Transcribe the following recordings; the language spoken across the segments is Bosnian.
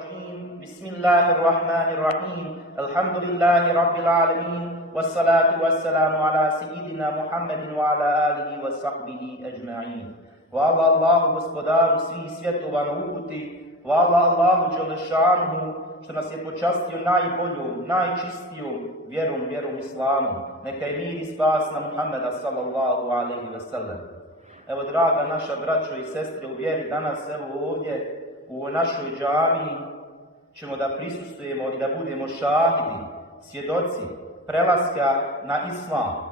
الرجيم بسم الله الرحمن الرحيم الحمد لله رب العالمين والصلاة والسلام على سيدنا محمد وعلى آله وصحبه أجمعين. Hvala Allahu gospodaru svih svjetova na uputi, hvala Allahu Đelešanuhu što nas je počastio najboljom, najčistijom vjerom islamu. Neka je mir i spas na Muhammeda sallallahu alaihi wa sallam. Evo, draga naša braćo i sestre u vjeri, danas evo ovdje u našoj džamiji ćemo da prisustvujemo i da budemo šahidi, svjedoci prelaska na islam.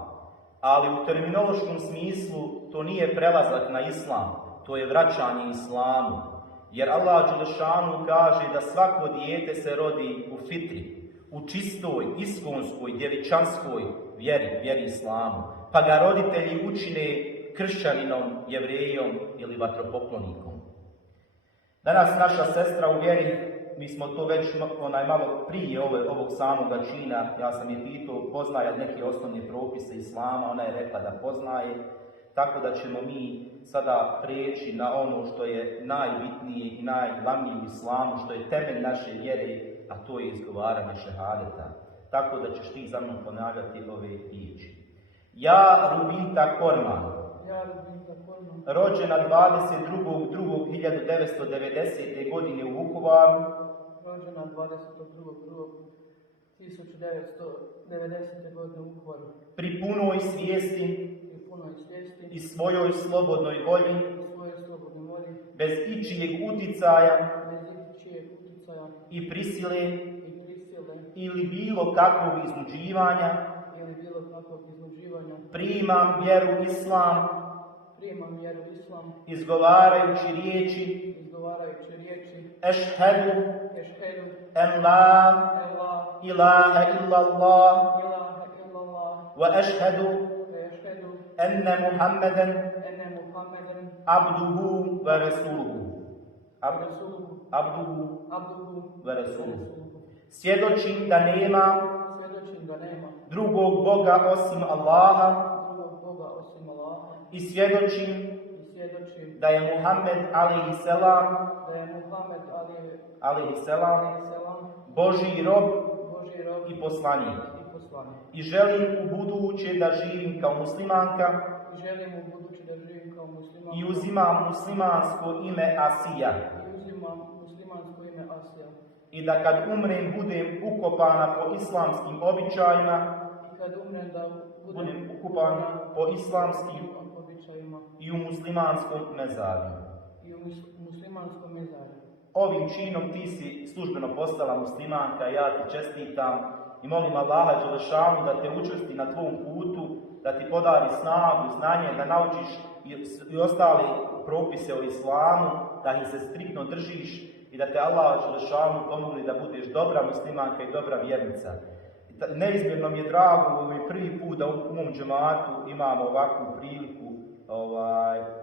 Ali u terminološkom smislu to nije prelazak na islam, to je vraćanje islamu. Jer Allah Đelešanu kaže da svako dijete se rodi u fitri, u čistoj, iskonskoj, djevičanskoj vjeri islamu. Pa ga roditelji učine kršćaninom, jevrejom ili vatropoklonikom. Danas naša sestra u vjeri, mi smo to već malo prije ovog samoga čina, ja sam je pitao poznaje li neke osnovne propise islama, ona je rekla da poznaje, tako da ćemo mi sada prijeći na ono što je najbitnije i najglavnije u islamu, što je temelj naše vjere, a to je izgovaranje šehadeta. Tako da ćeš ti za mnom ponavljati ove riječi. Ja, Rubita Korman, rođena 22.2.1990. godine u Vukovaru, rođena 22.2.1990. godine u Vukovaru, pri punoj svijesti i svojoj slobodnoj volji, bez ičijeg uticaja i prisile ili bilo kakvog iznuđivanja, primam vjeru islam, izgovarajući riječi ešhedu en la ilaha illallah wa ešhedu enne Muhammeden abduhu ve resuluhu. Abduhu ve resuluhu. Svjedočim da nema drugog Boga osim Allaha i svjedočim da je Muhammed alaihi selam Božji rob i poslanik. I želim u buduće da živim kao muslimanka i uzimam muslimansko ime Asija. I da kad umrem budem ukopana po islamskim običajima, budem ukopana po islamskim i u muslimanskom mezarju. Ovim činom ti si službeno postala muslimanka, ja ti čestitam i molim Allaha Đelešanu da te učvrsti na tvom putu, da ti podari snagu, znanje, da naučiš i ostale propise o islamu, da ih se striktno držiš i da te Allah Đelešanu pomogli da budeš dobra muslimanka i dobra vjernica. Neizmjerno mi je drago, ovo je prvi put da u mom džematu imamo ovakvu priliku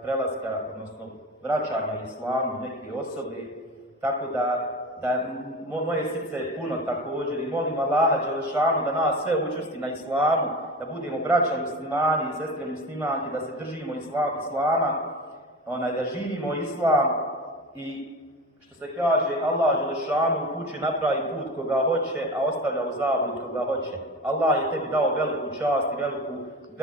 prelaska, odnosno vraćanja islamu neke osobe, tako da moje srce je puno također i molim Allaha Đelešanu da nas sve učvrsti na islamu, da budemo braća muslimani i sestre muslimanke, da se držimo islama, da živimo islam i što se kaže, Allah Đelešanu upućuje na pravi put koga hoće, a ostavlja u zabludi koga hoće. Allah je tebi dao veliku čast i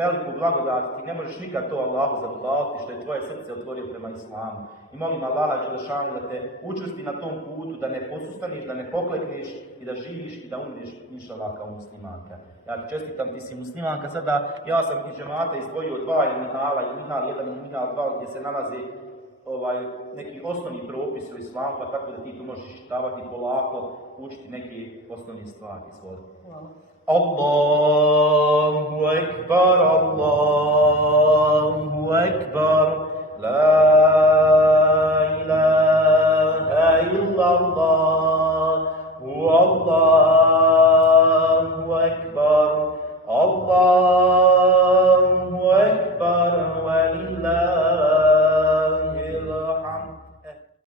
veliku blagodat, ti ne možeš nikad to Allahu zahvaliti što je tvoje srce otvorio prema islamu. I molim Allaha Đelešanu da te učvrsti na tom putu, da ne posustaniš, da ne poklekneš i da živiš i da umreš inšallah kao muslimanka. Ja ti čestitam, ti si muslimanka. Sada ja sam iz džemata izdvojio dva minhala, minhal 1 i minhal 2 gdje se nalaze neki osnovni propis u islamu, pa tako da ti tu možeš čitavati polako, učiti neke osnovne stvari. Hvala. Allahu ekbar, Allahu ekbar, la ilaha illallah, Allahu